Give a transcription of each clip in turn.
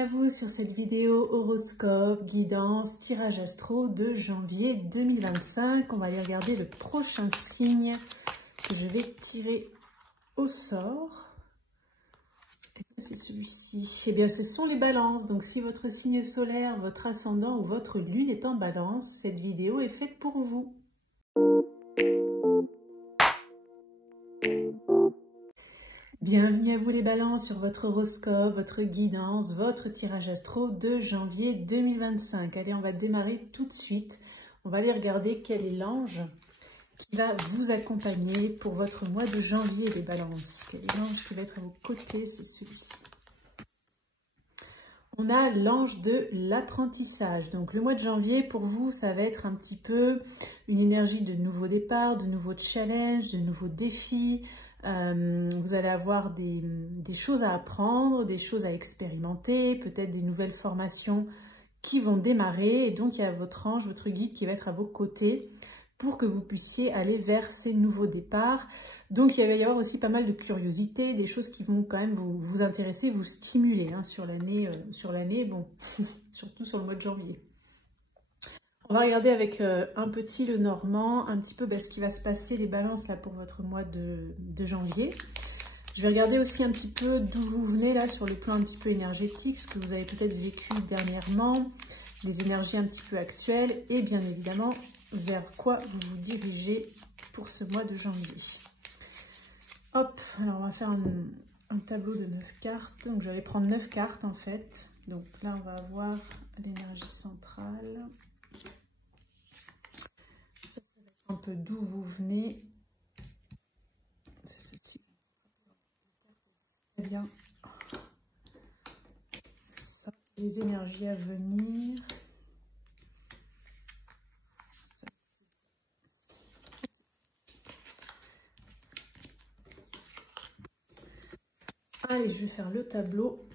à vous sur cette vidéo horoscope, guidance, tirage astro de janvier 2025. On va aller regarder le prochain signe que je vais tirer au sort. C'est celui-ci. Eh bien, ce sont les balances. Donc, si votre signe solaire, votre ascendant ou votre lune est en balance, cette vidéo est faite pour vous. Bienvenue à vous les balances sur votre horoscope, votre guidance, votre tirage astro de janvier 2025. Allez, on va démarrer tout de suite. On va aller regarder quel est l'ange qui va vous accompagner pour votre mois de janvier, les balances. Quel est l'ange qui va être à vos côtés? C'est celui-ci. On a l'ange de l'apprentissage. Donc le mois de janvier, pour vous, ça va être un petit peu une énergie de nouveau départ, de nouveaux challenges, de nouveaux défis. Vous allez avoir des choses à apprendre, des choses à expérimenter, peut-être des nouvelles formations qui vont démarrer. Et donc, il y a votre ange, votre guide qui va être à vos côtés pour que vous puissiez aller vers ces nouveaux départs. Donc, il va y avoir aussi pas mal de curiosité, des choses qui vont quand même vous intéresser, vous stimuler hein, sur l'année, bon, surtout sur le mois de janvier. On va regarder avec un petit Lenormand, un petit peu ce qui va se passer, les balances là pour votre mois de janvier. Je vais regarder aussi un petit peu d'où vous venez là sur le plan un petit peu énergétique, ce que vous avez peut-être vécu dernièrement, les énergies un petit peu actuelles et bien évidemment vers quoi vous vous dirigez pour ce mois de janvier. Hop, alors on va faire un tableau de 9 cartes. Donc je vais prendre 9 cartes en fait. Donc là on va avoir l'énergie centrale. Ça va être un peu d'où vous venez. Très bien. Ça, les énergies à venir. Ça. Allez, je vais faire le tableau.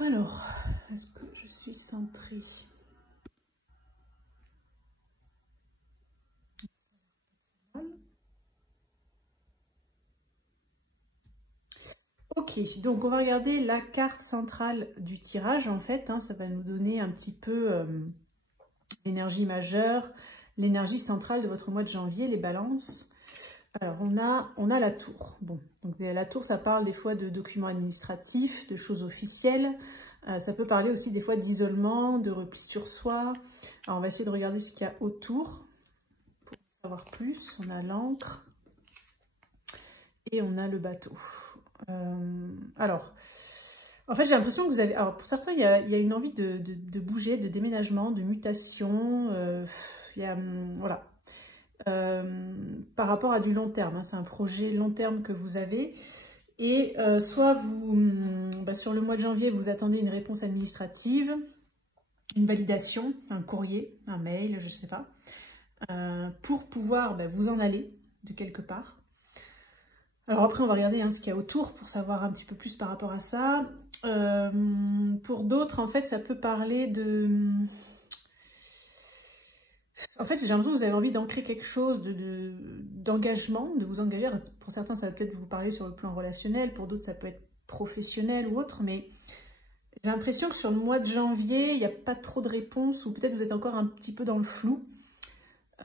Alors, est-ce que je suis centrée? Ok, donc on va regarder la carte centrale du tirage en fait. Hein, ça va nous donner un petit peu l'énergie majeure, l'énergie centrale de votre mois de janvier, les balances. Alors, on a la tour. Bon, donc la tour, ça parle des fois de documents administratifs, de choses officielles. Ça peut parler aussi des fois d'isolement, de repli sur soi. Alors, on va essayer de regarder ce qu'il y a autour pour en savoir plus. On a l'encre et on a le bateau. Alors, en fait, j'ai l'impression que vous avez... Alors, pour certains, il y a une envie de bouger, de déménagement, de mutation. Voilà. Par rapport à du long terme, hein, c'est un projet long terme que vous avez et soit vous sur le mois de janvier vous attendez une réponse administrative, une validation, un courrier, un mail, je sais pas, pour pouvoir vous en aller de quelque part. Alors après on va regarder hein, ce qu'il y a autour pour savoir un petit peu plus par rapport à ça. Pour d'autres en fait ça peut parler de... En fait, j'ai l'impression que vous avez envie d'ancrer quelque chose d'engagement, de vous engager. Pour certains, ça va peut-être vous parler sur le plan relationnel, pour d'autres, ça peut être professionnel ou autre, mais j'ai l'impression que sur le mois de janvier, il n'y a pas trop de réponses, ou peut-être vous êtes encore un petit peu dans le flou.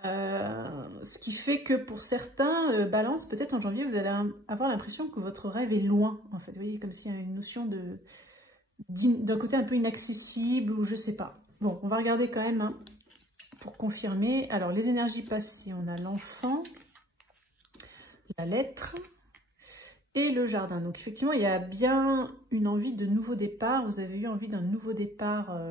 Ce qui fait que pour certains, balance, peut-être en janvier, vous allez avoir l'impression que votre rêve est loin, en fait. Vous voyez, comme s'il y a une notion d'un côté un peu inaccessible, ou je sais pas. Bon, on va regarder quand même... Hein, pour confirmer, alors les énergies passées, on a l'enfant, la lettre et le jardin. Donc effectivement, il y a bien une envie de nouveau départ. Vous avez eu envie d'un nouveau départ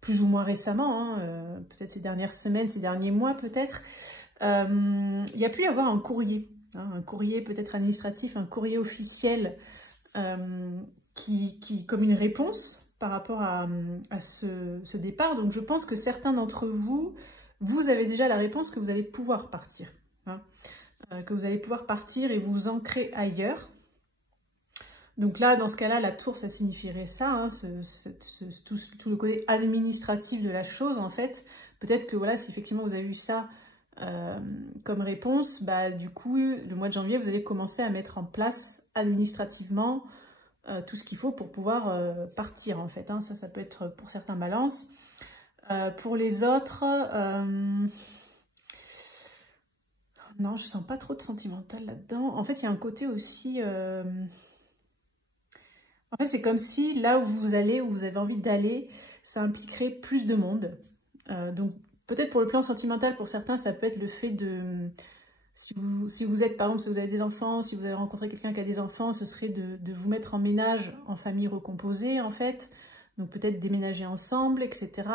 plus ou moins récemment, hein, peut-être ces dernières semaines, ces derniers mois peut-être. Il y a pu y avoir un courrier, hein, un courrier peut-être administratif, un courrier officiel qui comme une réponse par rapport à ce départ. Donc je pense que certains d'entre vous, vous avez déjà la réponse que vous allez pouvoir partir. Hein, que vous allez pouvoir partir et vous ancrer ailleurs. Donc là, dans ce cas-là, la tour, ça signifierait ça, hein, tout le côté administratif de la chose, en fait. Peut-être que voilà, si effectivement vous avez eu ça comme réponse, bah, du coup, le mois de janvier, vous allez commencer à mettre en place administrativement tout ce qu'il faut pour pouvoir partir, en fait. Hein. Ça peut être pour certains balances. Pour les autres, non, je sens pas trop de sentimental là-dedans. En fait, il y a un côté aussi... En fait, c'est comme si là où vous allez, où vous avez envie d'aller, ça impliquerait plus de monde. Donc, peut-être pour le plan sentimental, pour certains, ça peut être le fait de... Si vous êtes, par exemple, si vous avez des enfants, si vous avez rencontré quelqu'un qui a des enfants, ce serait de vous mettre en ménage en famille recomposée, en fait. Donc, peut-être déménager ensemble, etc.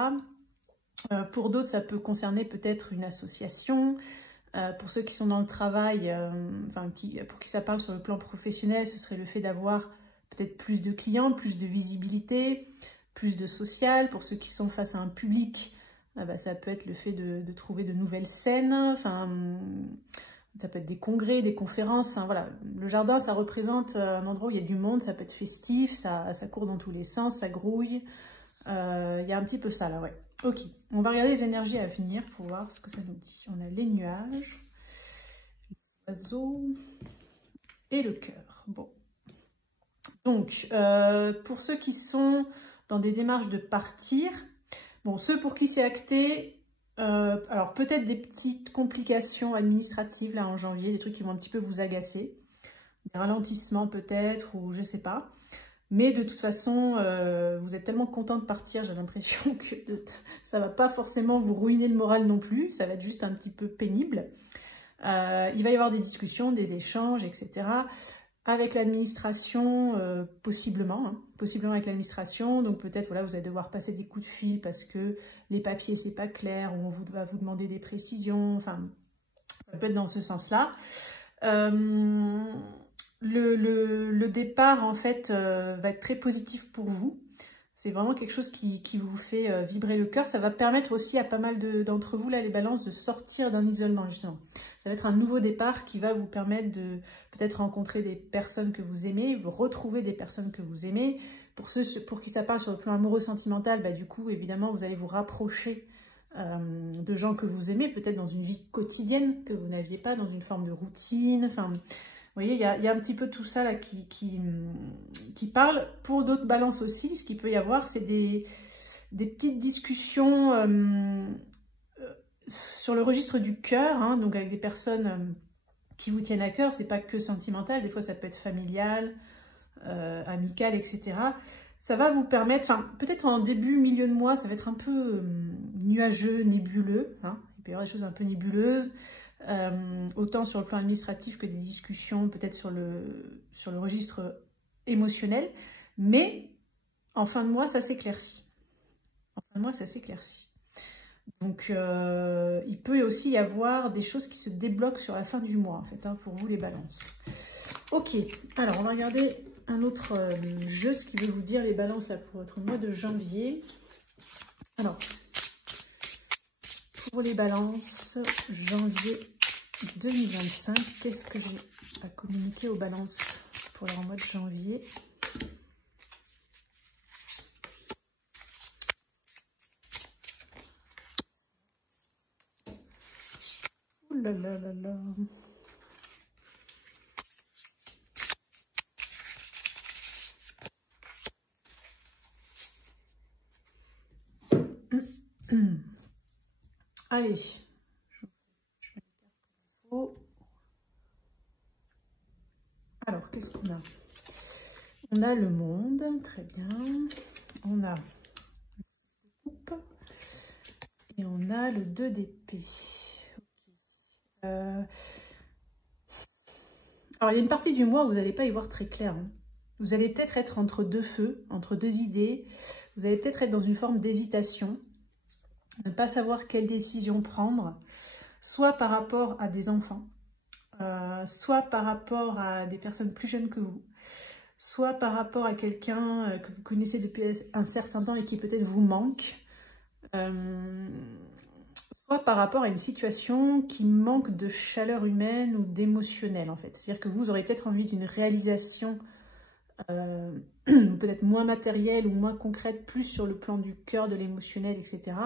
Pour d'autres, ça peut concerner peut-être une association. Pour ceux qui sont dans le travail, pour qui ça parle sur le plan professionnel, ce serait le fait d'avoir peut-être plus de clients, plus de visibilité, plus de social. Pour ceux qui sont face à un public, ça peut être le fait de trouver de nouvelles scènes. Enfin, ça peut être des congrès, des conférences. Enfin, voilà. Le jardin, ça représente un endroit où il y a du monde, ça peut être festif, ça court dans tous les sens, ça grouille. Il y a un petit peu ça là, ouais. Ok, on va regarder les énergies à venir pour voir ce que ça nous dit. On a les nuages, les oiseaux et le cœur. Bon. Donc, pour ceux qui sont dans des démarches de partir, bon, ceux pour qui c'est acté, alors peut-être des petites complications administratives là en janvier, des trucs qui vont un petit peu vous agacer, des ralentissements peut-être, ou je sais pas. Mais de toute façon, vous êtes tellement content de partir, j'ai l'impression que ça va pas forcément vous ruiner le moral non plus, ça va être juste un petit peu pénible. Il va y avoir des discussions, des échanges, etc. Avec l'administration, possiblement, hein, possiblement avec l'administration. Donc peut-être, voilà, vous allez devoir passer des coups de fil parce que les papiers, c'est pas clair, ou on va vous demander des précisions. Enfin, ça peut être dans ce sens-là. Le départ, en fait, va être très positif pour vous. C'est vraiment quelque chose qui vous fait vibrer le cœur. Ça va permettre aussi à pas mal d'entre vous, là, les balances, de sortir d'un isolement, justement. Ça va être un nouveau départ qui va vous permettre de peut-être rencontrer des personnes que vous aimez, vous retrouver des personnes que vous aimez. Pour ceux pour qui ça parle sur le plan amoureux sentimental, bah, du coup, évidemment, vous allez vous rapprocher de gens que vous aimez, peut-être dans une vie quotidienne que vous n'aviez pas, dans une forme de routine. Enfin, vous voyez, il y a un petit peu tout ça là qui parle. Pour d'autres balances aussi, ce qu'il peut y avoir, c'est des petites discussions sur le registre du cœur, hein, donc avec des personnes qui vous tiennent à cœur. C'est pas que sentimental, des fois ça peut être familial, amical, etc. Ça va vous permettre, enfin peut-être en début, milieu de mois, ça va être un peu nuageux, nébuleux, hein. Il peut y avoir des choses un peu nébuleuses. Autant sur le plan administratif que des discussions peut-être sur le registre émotionnel, mais en fin de mois ça s'éclaircit. En fin de mois ça s'éclaircit. Donc il peut aussi y avoir des choses qui se débloquent sur la fin du mois en fait, hein, pour vous les balances. Ok, alors on va regarder un autre jeu, ce qui veut vous dire les balances là pour votre mois de janvier. Alors, pour les balances, janvier 2025, qu'est-ce que j'ai à communiquer aux balances pour leur mois de janvier? Ouh là là là là. Allez. Alors, qu'est-ce qu'on a? On a le monde, très bien. On a le 6 de coupe. Et on a le 2 d'épée. Okay. Alors, il y a une partie du mois où vous n'allez pas y voir très clair. Hein. Vous allez peut-être être entre deux feux, entre deux idées. Vous allez peut-être être dans une forme d'hésitation. Ne pas savoir quelle décision prendre. Soit par rapport à des enfants. Soit par rapport à des personnes plus jeunes que vous. Soit par rapport à quelqu'un que vous connaissez depuis un certain temps et qui peut-être vous manque. Soit par rapport à une situation qui manque de chaleur humaine ou d'émotionnel en fait. C'est-à-dire que vous aurez peut-être envie d'une réalisation peut-être moins matérielle ou moins concrète, plus sur le plan du cœur, de l'émotionnel, etc.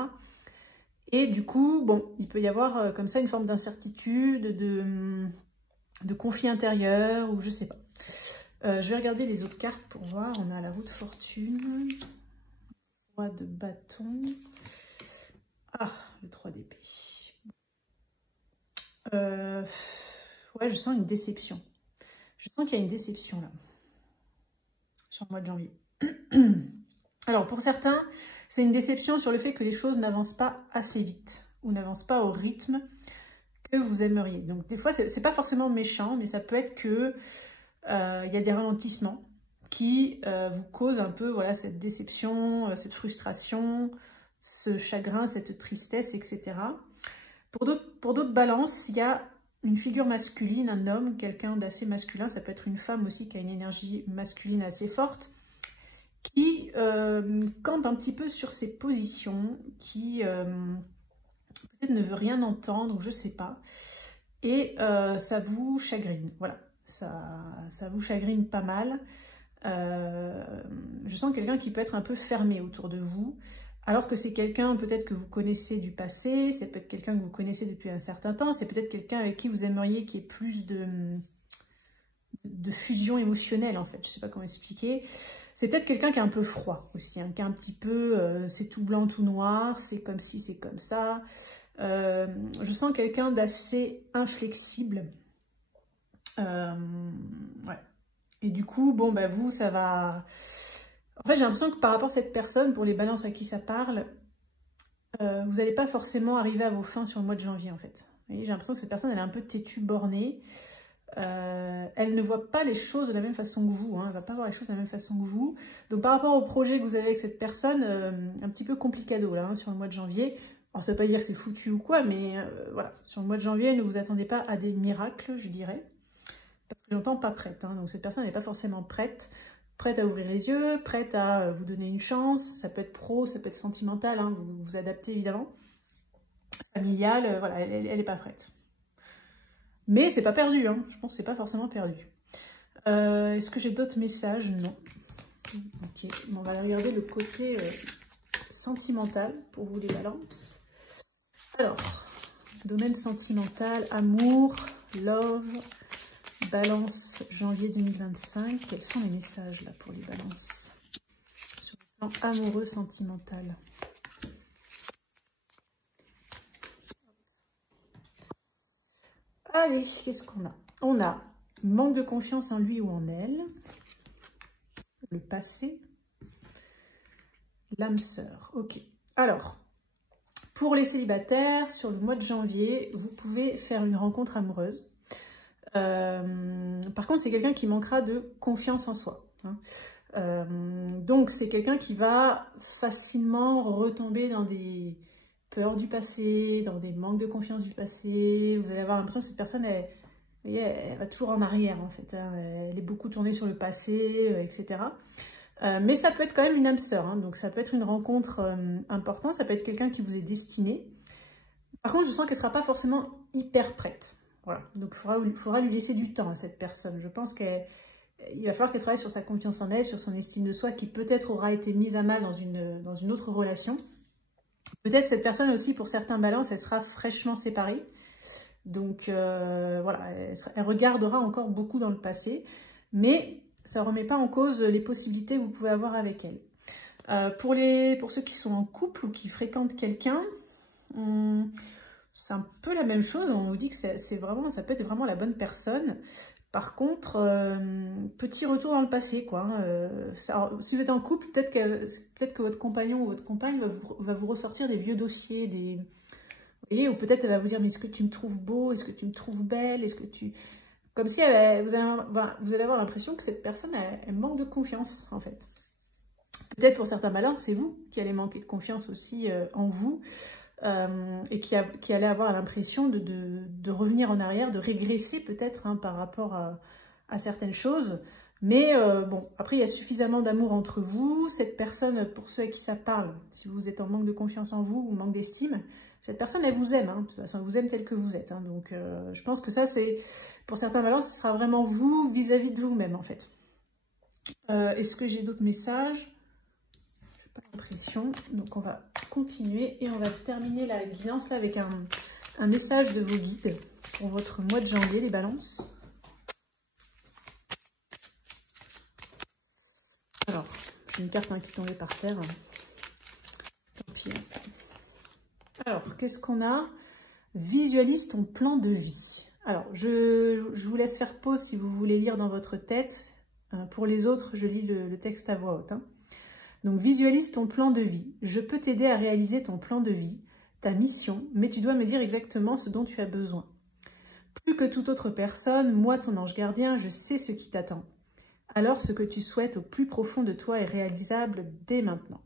Et du coup, bon, il peut y avoir comme ça une forme d'incertitude, de conflit intérieur, ou je sais pas. Je vais regarder les autres cartes pour voir. On a la roue de fortune, roi de bâton. Ah, le 3 d'épée. Ouais, je sens une déception. Je sens qu'il y a une déception là, sur le mois de janvier. Alors, pour certains, c'est une déception sur le fait que les choses n'avancent pas assez vite ou n'avancent pas au rythme que vous aimeriez. Donc, des fois, c'est pas forcément méchant, mais ça peut être que il y a des ralentissements qui vous causent un peu voilà, cette déception, cette frustration, ce chagrin, cette tristesse, etc. Pour d'autres balances, il y a une figure masculine, un homme, quelqu'un d'assez masculin, ça peut être une femme aussi qui a une énergie masculine assez forte, qui campe un petit peu sur ses positions, qui peut-être ne veut rien entendre, ou je sais pas, et ça vous chagrine, voilà, ça vous chagrine pas mal. Je sens quelqu'un qui peut être un peu fermé autour de vous, alors que c'est quelqu'un peut-être que vous connaissez du passé, c'est peut-être quelqu'un que vous connaissez depuis un certain temps, c'est peut-être quelqu'un avec qui vous aimeriez qu'il y ait plus de fusion émotionnelle en fait, je sais pas comment expliquer. C'est peut-être quelqu'un qui est un peu froid aussi, hein, qui est un petit peu, c'est tout blanc, tout noir, c'est comme ci, c'est comme ça. Je sens quelqu'un d'assez inflexible. Ouais. Et du coup, bon, bah vous, ça va... En fait, j'ai l'impression que par rapport à cette personne, pour les balances à qui ça parle, vous n'allez pas forcément arriver à vos fins sur le mois de janvier, en fait. J'ai l'impression que cette personne, elle est un peu têtue, bornée. Elle ne voit pas les choses de la même façon que vous, hein. Elle ne va pas voir les choses de la même façon que vous. Donc, par rapport au projet que vous avez avec cette personne, un petit peu complicado, là, hein, sur le mois de janvier. Alors, ça ne veut pas dire que c'est foutu ou quoi, mais voilà. Sur le mois de janvier, ne vous attendez pas à des miracles, je dirais. Parce que j'entends pas prête, hein. Donc cette personne n'est pas forcément prête à ouvrir les yeux, prête à vous donner une chance. Ça peut être pro, ça peut être sentimental, hein. Vous adaptez évidemment. Familial, voilà, elle n'est pas prête. Mais c'est pas perdu, hein. Je pense que c'est pas forcément perdu. Est-ce que j'ai d'autres messages? Non. Ok, bon, on va regarder le côté sentimental pour vous les balances. Alors, domaine sentimental, amour, love... Balance, janvier 2025. Quels sont les messages là pour les balances sur le plan amoureux, sentimental? Allez, qu'est-ce qu'on a? On a manque de confiance en lui ou en elle, le passé, l'âme sœur. Ok. Alors, pour les célibataires, sur le mois de janvier, vous pouvez faire une rencontre amoureuse. Par contre, c'est quelqu'un qui manquera de confiance en soi, hein. Donc, c'est quelqu'un qui va facilement retomber dans des peurs du passé, dans des manques de confiance du passé. Vous allez avoir l'impression que cette personne, elle va toujours en arrière, en fait, hein. Elle est beaucoup tournée sur le passé, etc. Mais ça peut être quand même une âme sœur, hein. Donc, ça peut être une rencontre importante. Ça peut être quelqu'un qui vous est destiné. Par contre, je sens qu'elle ne sera pas forcément hyper prête. Voilà, donc il faudra lui laisser du temps à cette personne. Je pense qu'il va falloir qu'elle travaille sur sa confiance en elle, sur son estime de soi, qui peut-être aura été mise à mal dans une autre relation. Peut-être cette personne aussi, pour certains balances, elle sera fraîchement séparée. Donc voilà, elle regardera encore beaucoup dans le passé, mais ça ne remet pas en cause les possibilités que vous pouvez avoir avec elle. Pour ceux qui sont en couple ou qui fréquentent quelqu'un... c'est un peu la même chose, on vous dit que ça peut être vraiment la bonne personne. Par contre, petit retour dans le passé, quoi, hein. Alors, si vous êtes en couple, peut-être que votre compagnon ou votre compagne va vous ressortir des vieux dossiers, vous voyez, ou peut-être elle va vous dire, mais est-ce que tu me trouves beau, est-ce que tu me trouves belle, est-ce que tu... Comme si vous allez avoir l'impression que cette personne, elle manque de confiance, en fait. Peut-être pour certains malheurs, c'est vous qui allez manquer de confiance aussi en vous. Et qui allait avoir l'impression de revenir en arrière, de régresser peut-être, hein, par rapport à certaines choses. Mais bon, après, il y a suffisamment d'amour entre vous. Cette personne, pour ceux à qui ça parle, si vous êtes en manque de confiance en vous ou manque d'estime, cette personne, elle vous aime, hein. De toute façon, elle vous aime tel que vous êtes, hein. Donc, je pense que ça, c'est pour certains balances, ce sera vraiment vous vis-à-vis de vous-même, en fait. Est-ce que j'ai d'autres messages? Je n'ai pas l'impression. Donc on va continuer et on va terminer la guidance là avec un message de vos guides pour votre mois de janvier, les balances. Alors, j'ai une carte qui est tombée par terre. Tant pis. Alors, qu'est-ce qu'on a? Visualise ton plan de vie. Alors, je vous laisse faire pause si vous voulez lire dans votre tête. Pour les autres, je lis le texte à voix haute. Donc, visualise ton plan de vie. Je peux t'aider à réaliser ton plan de vie, ta mission, mais tu dois me dire exactement ce dont tu as besoin. Plus que toute autre personne, moi, ton ange gardien, je sais ce qui t'attend. Alors, ce que tu souhaites au plus profond de toi est réalisable dès maintenant.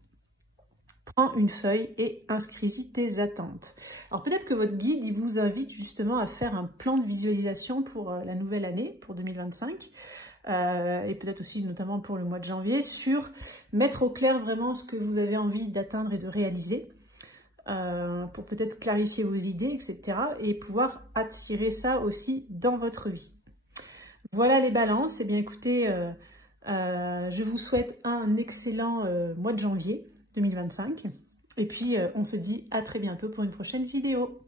Prends une feuille et inscris-y tes attentes. Alors peut-être que votre guide, il vous invite justement à faire un plan de visualisation pour la nouvelle année, pour 2025, et peut-être aussi notamment pour le mois de janvier, sur mettre au clair vraiment ce que vous avez envie d'atteindre et de réaliser, pour peut-être clarifier vos idées, etc. et pouvoir attirer ça aussi dans votre vie. Voilà les balances. Eh bien écoutez, je vous souhaite un excellent mois de janvier 2025. Et puis, on se dit à très bientôt pour une prochaine vidéo.